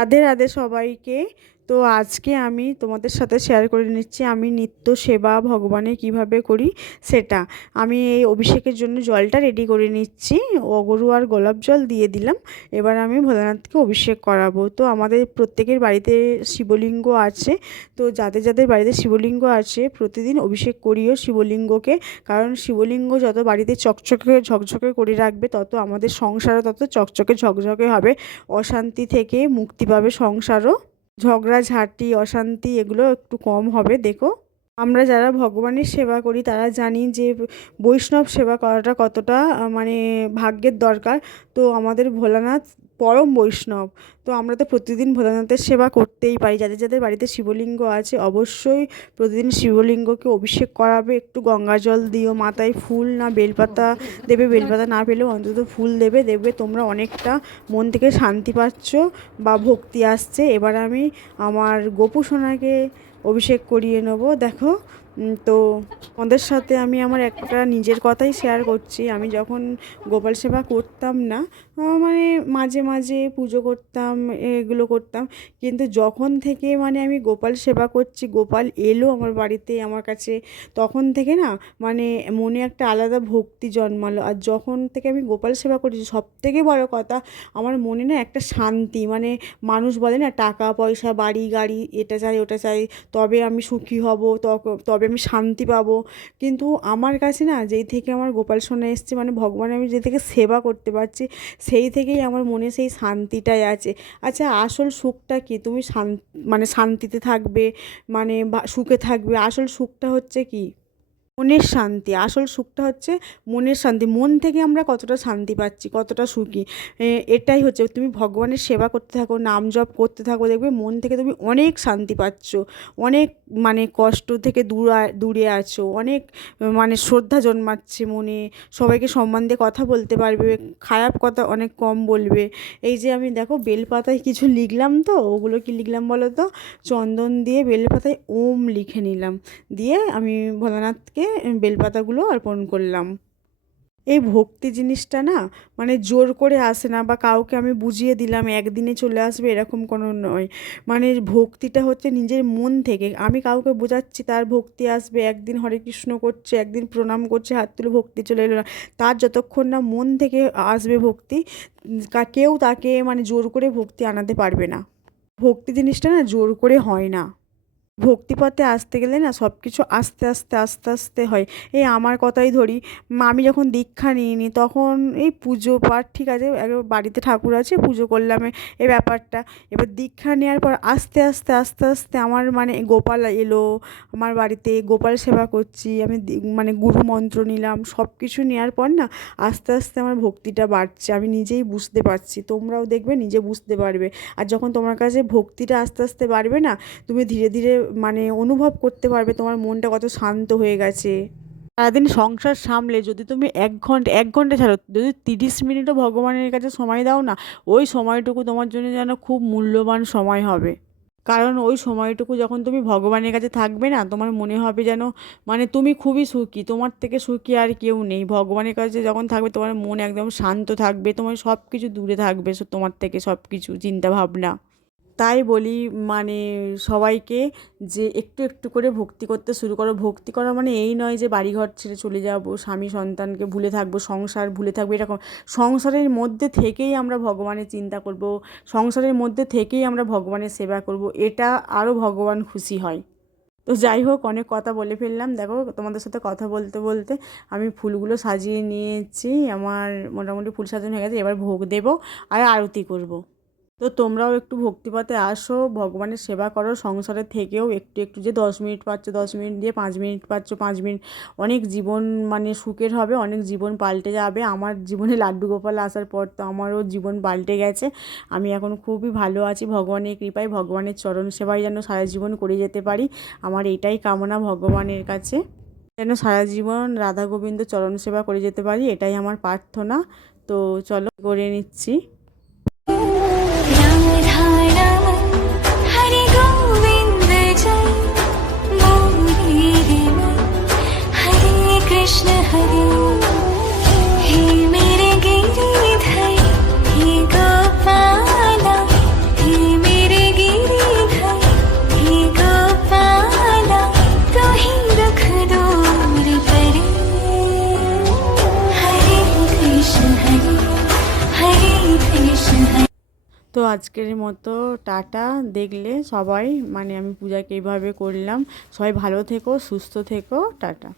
রাধে রাধে সবাইকে। তো আজকে আমি তোমাদের সাথে শেয়ার করে নিচ্ছি আমি নিত্য সেবা ভগবানের কিভাবে করি সেটা। আমি এই অভিষেকের জন্য জলটা রেডি করে নিচ্ছি, অগরু আর গোলাপ জল দিয়ে দিলাম। এবার আমি ভোলানাথকে অভিষেক করাবো। তো আমাদের প্রত্যেকের বাড়িতে শিবলিঙ্গ আছে, তো যাদের যাদের বাড়িতে শিবলিঙ্গ আছে প্রতিদিন অভিষেক করিও শিবলিঙ্গকে। কারণ শিবলিঙ্গ যত বাড়িতে চকচকে ঝকঝকে করে রাখবে তত আমাদের সংসারও তত চকচকে ঝকঝকে হবে, অশান্তি থেকে মুক্তি পাবে সংসারও, ঝগড়াঝাঁটি অশান্তি এগুলো একটু কম হবে। দেখো, আমরা যারা ভগবানের সেবা করি তারা জানি যে বৈষ্ণব সেবা করাটা কতটা মানে ভাগ্যের দরকার। তো আমাদের ভোলানাথ পরম বৈষ্ণব, তো আমরা তো প্রতিদিন ভোলানাথের সেবা করতেই পারি। যাদের যাদের বাড়িতে শিবলিঙ্গ আছে অবশ্যই প্রতিদিন শিবলিঙ্গকে অভিষেক করাবে। একটু গঙ্গা জল দিও, মাথায় ফুল না বেলপাতা দেবে, বেলপাতা না পেলেও অন্তত ফুল দেবে। দেখবে তোমরা অনেকটা মন থেকে শান্তি পাচ্ছ বা ভক্তি আসছে। এবার আমি আমার গোপু সোনাকে অভিষেক করিয়ে নেবো। দেখো, তো ওদের সাথে আমি আমার একটা নিজের কথাই শেয়ার করছি। আমি যখন গোপাল সেবা করতাম না, মানে মাঝে মাঝে পুজো করতাম, এগুলো করতাম, কিন্তু যখন থেকে মানে আমি গোপাল সেবা করছি, গোপাল এলো আমার বাড়িতে আমার কাছে, তখন থেকে না মানে মনে একটা আলাদা ভক্তি জন্মালো। আর যখন থেকে আমি গোপাল সেবা করছি সবথেকে বড় কথা আমার মনে না একটা শান্তি, মানে মানুষ বলে না টাকা পয়সা বাড়ি গাড়ি এটা চাই ওটা চাই তবে আমি সুখী হব, তবে আমি শান্তি পাবো। কিন্তু আমার কাছে না যেই থেকে আমার গোপাল সোনা এসছে, মানে ভগবানের আমি যে থেকে সেবা করতে পারছি সেই থেকেই আমার মনে সেই শান্তিটাই আছে। আচ্ছা, আসল সুখটা কি? তুমি মানে শান্তিতে থাকবে, মানে সুখে থাকবে। আসল সুখটা হচ্ছে কি? মনের শান্তি। আসল সুখটা হচ্ছে মনের শান্তি। মন থেকে আমরা কতটা শান্তি পাচ্ছি, কতটা সুখী, এটাই হচ্ছে। তুমি ভগবানের সেবা করতে থাকো, নাম জপ করতে থাকো, দেখবে মন থেকে তুমি অনেক শান্তি পাচ্ছ, অনেক মানে কষ্ট থেকে দূরে আছো, অনেক মানে শ্রদ্ধা জন্মাচ্ছে মনে, সবাইকে সম্মান দিয়ে কথা বলতে পারবে, খারাপ কথা অনেক কম বলবে। এই যে আমি দেখো বেলপাতায় কিছু লিখলাম, তো ওগুলো কি লিখলাম বলো তো? চন্দন দিয়ে বেলপাতায় ওম লিখে নিলাম, দিয়ে আমি ভোলানাথকে বেলপাতাগুলো অর্পণ করলাম। এই ভক্তি জিনিসটা না মানে জোর করে আসে না, বা কাউকে আমি বুঝিয়ে দিলাম একদিনে চলে আসবে এরকম কোনো নয়। মানে ভক্তিটা হচ্ছে নিজের মন থেকে। আমি কাউকে বোঝাচ্ছি তার ভক্তি আসবে, একদিন হরে কৃষ্ণ করছে, একদিন প্রণাম করছে, হাত তুলে ভক্তি চলে এলো না, তার যতক্ষণ না মন থেকে আসবে ভক্তি, কেউ তাকে মানে জোর করে ভক্তি আনাতে পারবে না। ভক্তি জিনিসটা না জোর করে হয় না। ভক্তিপথে আসতে গেলে না সব কিছু আস্তে আস্তে আস্তে আস্তে হয়। এই আমার কথাই ধরি, আমি যখন দীক্ষা নিইনি তখন এই পুজো পাঠ ঠিক আছে, একবার বাড়িতে ঠাকুর আছে পুজো করলাম, এই ব্যাপারটা। এবার দীক্ষা নেওয়ার পর আস্তে আস্তে আস্তে আস্তে আমার মানে গোপাল এলো আমার বাড়িতে, গোপাল সেবা করছি আমি, মানে গুরু মন্ত্র নিলাম, সব কিছু নেওয়ার পর না আস্তে আস্তে আমার ভক্তিটা বাড়ছে, আমি নিজেই বুঝতে পারছি। তোমরাও দেখবে নিজে বুঝতে পারবে। আর যখন তোমার কাছে ভক্তিটা আস্তে আস্তে বাড়বে না, তুমি ধীরে ধীরে মানে অনুভব করতে পারবে তোমার মনটা কত শান্ত হয়ে গেছে। সারাদিন সংসার সামলে যদি তুমি এক ঘন্টা ছাড়ো, যদি 30 মিনিটও ভগবানের কাছে সময় দাও না, ওই সময়টুকু তোমার জন্য যেন খুব মূল্যবান সময় হবে। কারণ ওই সময়টুকু যখন তুমি ভগবানের কাছে থাকবে না, তোমার মনে হবে যেন মানে তুমি খুবই সুখী, তোমার থেকে সুখী আর কেউ নেই। ভগবানের কাছে যখন থাকবে তোমার মন একদম শান্ত থাকবে, তোমার সব কিছু দূরে থাকবে, তোমার থেকে সব কিছু চিন্তা ভাবনা। তাই বলি মানে সবাইকে যে একটু একটু করে ভক্তি করতে শুরু করো। ভক্তি করা মানে এই নয় যে বাড়িঘর ছেড়ে চলে যাব, স্বামী সন্তানকে ভুলে থাকবো, সংসার ভুলে থাকবো, এরকম। সংসারের মধ্যে থেকেই আমরা ভগবানের চিন্তা করব, সংসারের মধ্যে থেকেই আমরা ভগবানের সেবা করব, এটা আরও ভগবান খুশি হয়। তো যাই হোক, অনেক কথা বলে ফেললাম। দেখো তোমাদের সাথে কথা বলতে বলতে আমি ফুলগুলো সাজিয়ে নিয়েছি, আমার মোটামুটি ফুল সাজানো হয়ে গেছে। এবার ভোগ দেবো আর আরতি করব। তো তোমরাও একটু ভক্তিপথে আসো, ভগবানের সেবা করো, সংসারের থেকেও একটু একটু যে 10 মিনিট পাচ্ছ 10 মিনিট দিয়ে 5 মিনিট পাচ্ছ 5 মিনিট, অনেক জীবন মানে সুখের হবে, অনেক জীবন পাল্টে যাবে। আমার জীবনে লাড্ডু গোপাল আসার পর তো আমারও জীবন পাল্টে গেছে। আমি এখন খুবই ভালো আছি ভগবানের কৃপায়। ভগবানের চরণ সেবাই যেন সারা জীবন করে যেতে পারি, আমার এটাই কামনা ভগবানের কাছে, যেন সারা জীবন রাধা গোবিন্দ চরণ সেবা করে যেতে পারি, এটাই আমার প্রার্থনা। তো চলো করে নিচ্ছি। তো আজকের মতো টাটা। দেখলে সবাই, মানে আমি পূজাকে এইভাবে করলাম। সবাই ভালো থেকো, সুস্থ থেকো, টাটা।